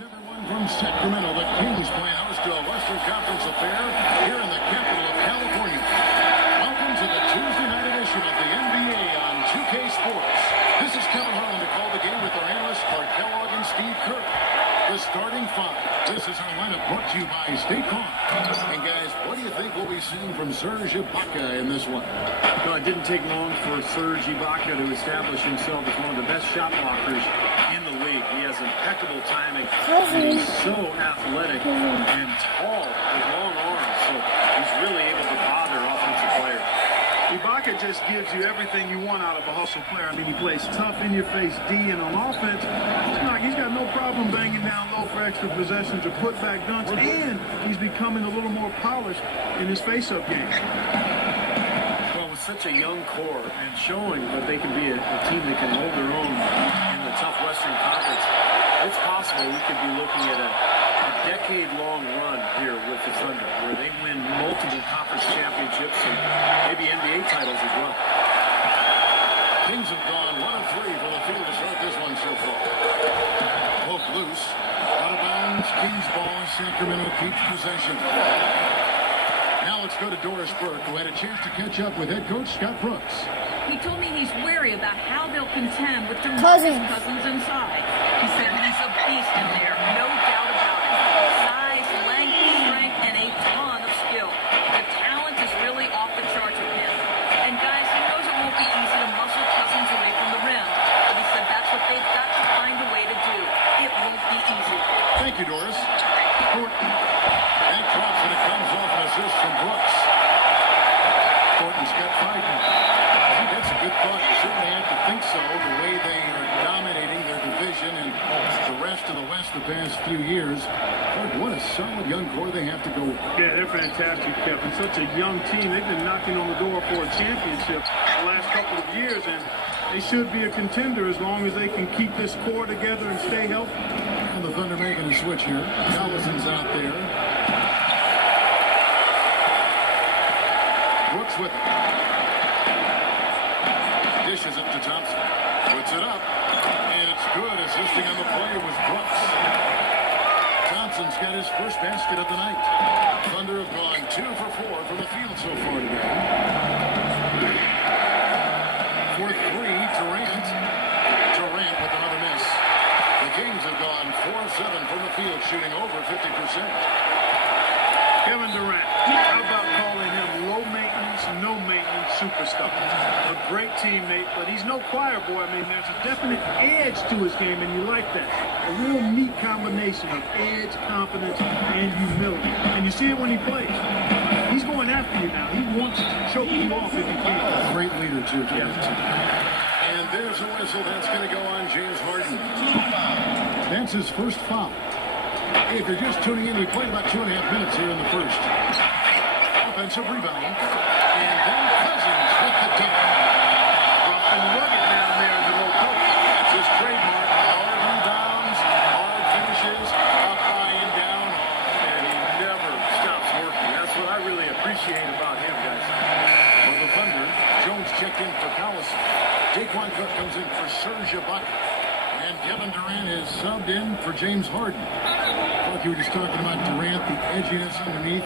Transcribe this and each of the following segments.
Everyone from Sacramento, the Kings play host to a Western Conference affair here in the capital of California. Welcome to the Tuesday night edition of the NBA on 2K Sports. This is Kevin Harlan to call the game with our analysts Clark Kellogg and Steve Kirk. The starting five. This is our lineup brought to you by State Farm. And guys, what do you think we'll be seeing from Serge Ibaka in this one? No, it didn't take long for Serge Ibaka to establish himself as one of the best shot blockers in the league. He has impeccable timing. And he's so athletic and tall with long arms, so he's really able to bother offensive players. Ibaka just gives you everything you want out of a hustle player. I mean, he plays tough, in-your-face D, and on offense, he's got no problem banging down low for extra possessions or put-back dunks, and he's becoming a little more polished in his face-up game. Well, with such a young core and showing that they can be a team that can hold their own in the tough Western Conference, it's possible we could be looking at a decade-long run here with the Thunder, where they win multiple conference championships and maybe NBA titles as well. Kings have gone 1 of 3 from the field to start this one so far. Both loose. Out of bounds. Kings ball. Sacramento keeps possession. Now let's go to Doris Burke, who had a chance to catch up with head coach Scott Brooks. He told me he's wary about how they'll contend with DeMarcus Cousins inside. He said he's a beast in there, no doubt about it. Size, length, strength, and a ton of skill. The talent is really off the charts with him. And guys, he knows it won't be easy to muscle Cousins away from the rim. But he said that's what they've got to find a way to do. It won't be easy. Thank you, Doris. Thornton. And drops, and it comes off an assist from Brooks. Thornton's got 5 now. I think that's a good thought. You certainly have to think so, the way they are dominating their division and the rest of the West the past few years. But what a solid young core they have to go. Yeah, they're fantastic, Kevin. Such a young team. They've been knocking on the door for a championship the last couple of years, and they should be a contender as long as they can keep this core together and stay healthy. And the Thunder making a switch here. Gallison's out there. Brooks with it. Dishes it to Thompson. Puts it up. And it's good. Assisting on the play was Brooks. Thompson's got his first basket of the night. Thunder have gone 2 for 4 from the field so far today. For 3, Durant. Durant with another miss. The Kings have gone 4 of 7 from the field, shooting over 50%. Kevin Durant, how about calling him low maintenance, no maintenance superstar? A great teammate, but he's no choir boy. I mean, there's a definite edge to his game, and you like that. A real neat combination of edge, confidence, and humility. And you see it when he plays. He's going after you now. He wants to choke you off if he can. Great leader, too. And there's a whistle. That's going to go on James Harden. That's his first foul. If you're just tuning in, we played about 2.5 minutes here in the first. Offensive rebound. And then Cousins with the dunk. Rough and rugged down there in the low post. That's his trademark. Hard rebounds, hard finishes, up high and down. And he never stops working. That's what I really appreciate about him, guys. For the Thunder, Jones checked in for Collison. Daquan Cook comes in for Serge Ibaka. And Kevin Durant is subbed in for James Harden. Like you were just talking about Durant, the edginess underneath.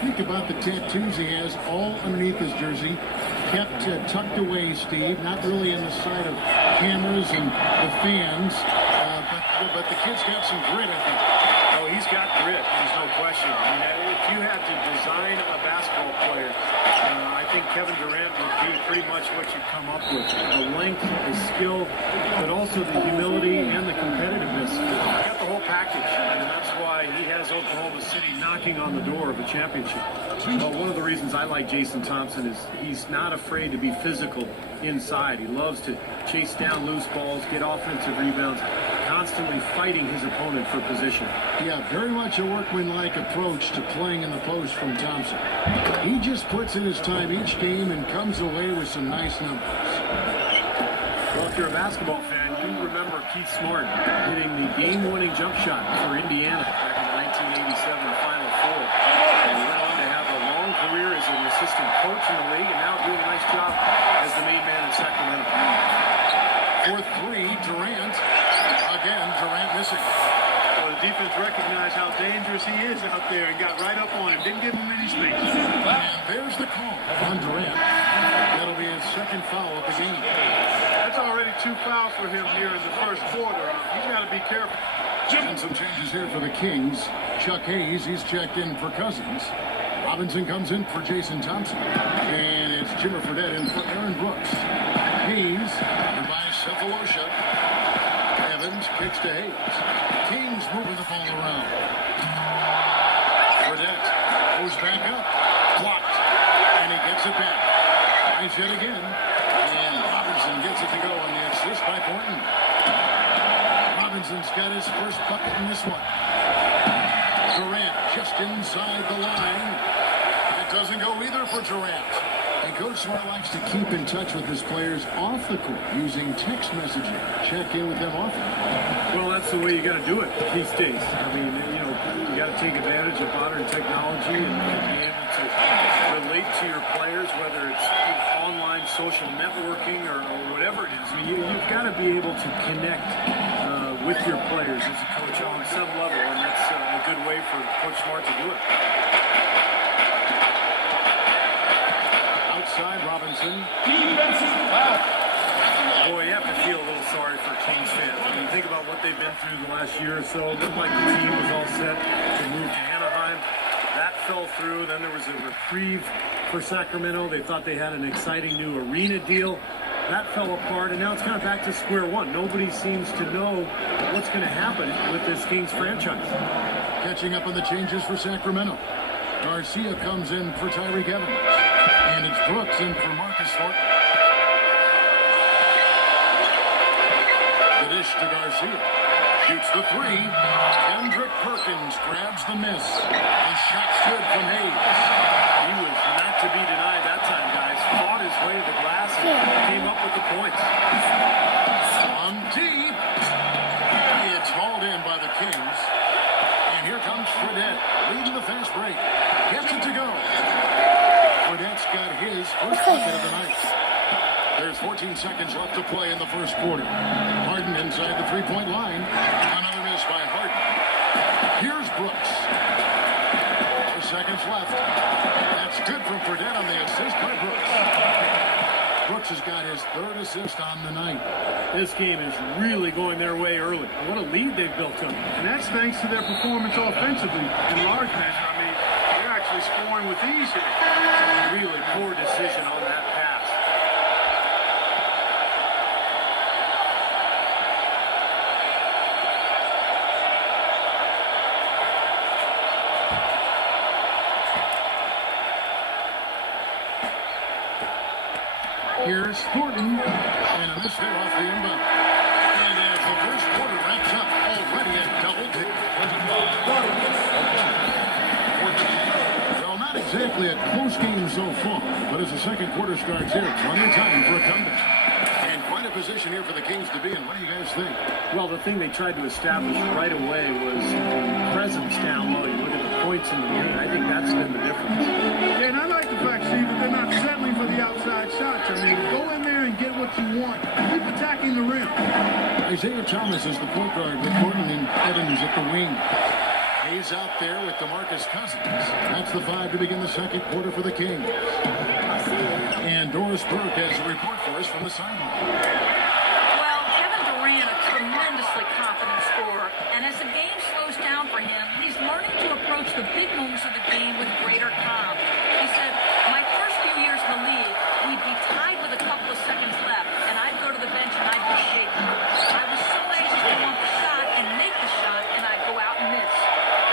Think about the tattoos he has all underneath his jersey. Kept tucked away, Steve. Not really in the sight of cameras and the fans. But the kid's got some grit, I think. Oh, he's got grit. There's no question. I mean, if you had to design a basketball player, I think Kevin Durant would be pretty much what you come up with. The length, the skill, but also the humility and the competitiveness. He's got the whole package, and that's why he has Oklahoma City knocking on the door of a championship. Well, one of the reasons I like Jason Thompson is he's not afraid to be physical inside. He loves to chase down loose balls, get offensive rebounds, constantly fighting his opponent for position. Yeah, very much a workmanlike approach to playing in the post from Thompson. He just puts in his time each game and comes away with some nice numbers. Well, if you're a basketball fan, you remember Keith Smart hitting the game-winning jump shot for Indiana back in the 1987 Final Four. And went on to have a long career as an assistant coach in the league and now doing a nice job as the main man in Sacramento. For 3, Durant. Again, Durant missing. Well, the dangerous he is out there and got right up on him. Didn't give him any space. And there's the call on Durant. That'll be his second foul of the game. That's already 2 fouls for him here in the first quarter. He's got to be careful. And some changes here for the Kings. Chuck Hayes, he's checked in for Cousins. Robinson comes in for Jason Thompson. And it's Jimmer Fredette in for Aaron Brooks. Hayes, covered by Cephalosha. Evans kicks to Hayes. Kings moving the ball around. Fredette goes back up. Blocked. And he gets it back. Nice hit again. And Robinson gets it to go on the assist by Thornton. Robinson's got his first bucket in this one. Durant just inside the line. It doesn't go either for Durant. And Coach Smart likes to keep in touch with his players off the court using text messaging. Check in with them often. Well, that's the way you got to do it these days. I mean, you got to take advantage of modern technology and be able to relate to your players, whether it's online social networking or whatever it is. I mean, you've got to be able to connect with your players as a coach on some level, and that's a good way for Coach Smart to do it. Outside Robinson. Boy, you have to feel a little sorry for Kings fans. I mean, think about what they've been through the last year or so. It looked like the team was all set to move to Anaheim. That fell through. Then there was a reprieve for Sacramento. They thought they had an exciting new arena deal. That fell apart, and now it's kind of back to square one. Nobody seems to know what's going to happen with this Kings franchise. Catching up on the changes for Sacramento. Garcia comes in for Tyreke Evans. And it's Brooks in for Marcus Thornton. The dish to Garcia. Shoots the three. Kendrick Perkins grabs the miss. The shot's good from Hayes. He was not to be denied that time, guys. Fought his way to the glass and came up with the points. On deep. It's hauled in by the Kings. And here comes Fredette, leading the fast break. Gets it to go. Fredette's got his first bucket of the night. There's 14 seconds left to play in the first quarter. Harden inside the three-point line. Another miss by Harden. Here's Brooks. 4 seconds left. That's good from Fredette on the assist by Brooks. Brooks has got his third assist on the night. This game is really going their way early. What a lead they've built up. And that's thanks to their performance offensively in large measure. I mean, they're actually scoring with ease here. Really poor decision on that pass. Here's Thornton, and a miss there off the inbound. And as the first quarter wraps up, already at double digits. Well, not exactly a close game so far, but as the second quarter starts here, plenty of time for a comeback. And quite a position here for the Kings to be in. What do you guys think? Well, the thing they tried to establish right away was the presence down low. You look at the points in the game. I think that's been the difference. Yeah, and I like the fact, Steve, that they're not settling for the outside shots. I mean, go in there and get what you want. Keep attacking the rim. Isaiah Thomas is the point guard with Gordon and Evans at the wing. He's out there with DeMarcus Cousins. That's the 5 to begin the second quarter for the Kings. And Doris Burke has a report for us from the sideline. Well, Kevin Durant, a tremendously confident scorer, and as the game slows down for him, he's learning to approach the big moments of the game with greater calm. He said, "My first few years in the league, we'd be tied with a couple of seconds left, and I'd go to the bench and I'd be shaking. I was so anxious to want the shot and make the shot, and I'd go out and miss.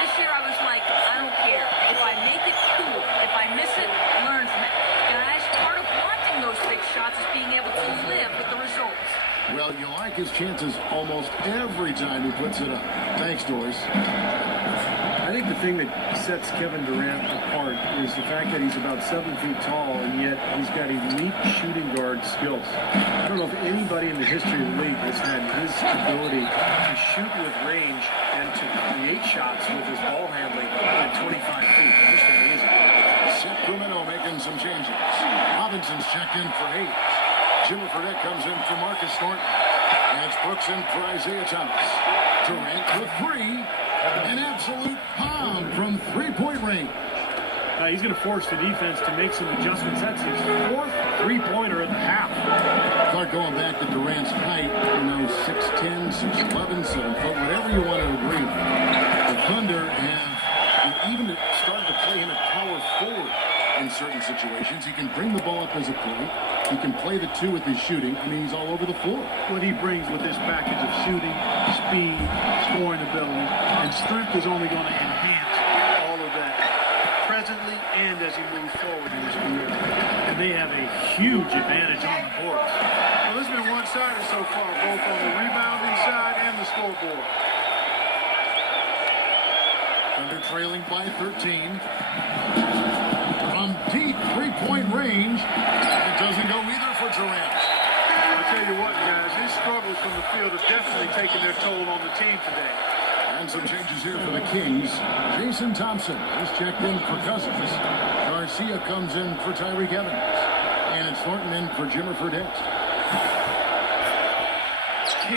This year I was like, I don't care. If I make it, cool. If I miss it, learn from it. Guys, part of wanting those big shots is being able to live with the results." Well, you like his chances almost every time he puts it up. Thanks, Doris. I think the thing that sets Kevin Durant apart is the fact that he's about 7 feet tall, and yet he's got elite shooting guard skills. I don't know if anybody in the history of the league has had his ability to shoot with range and to create shots with his ball handling at 25 feet. Just amazing. Sacramento making some changes. Robinson's checked in for Hayes. Jimmer Fredette comes in for Marcus Thornton. And it's Brooks in for Isaiah Thomas. Durant with 3. An absolute bomb from three-point range. He's going to force the defense to make some adjustments. That's his fourth three-pointer at the half. Clark, going back to Durant's height, 6'10", 6'11", 7 foot, whatever you want to agree. The Thunder have even started to play him at power forward in certain situations. He can bring the ball up as a point. He can play the two with his shooting. I mean, he's all over the floor. What he brings with this package of shooting, speed, scoring ability, and strength is only going to enhance all of that presently and as he moves forward in his career. And they have a huge advantage on the boards. Well, this has been one-sided so far, both on the rebounding side and the scoreboard. Thunder trailing by 13. From deep three-point range, it doesn't go either for Durant. I'll tell you what, guys, his struggles from the field have definitely taken their toll on the team today. And some changes here for the Kings. Jason Thompson is checked in for Cousins. Garcia comes in for Tyreek Evans. And it's Thornton in for Jimmer Fredette.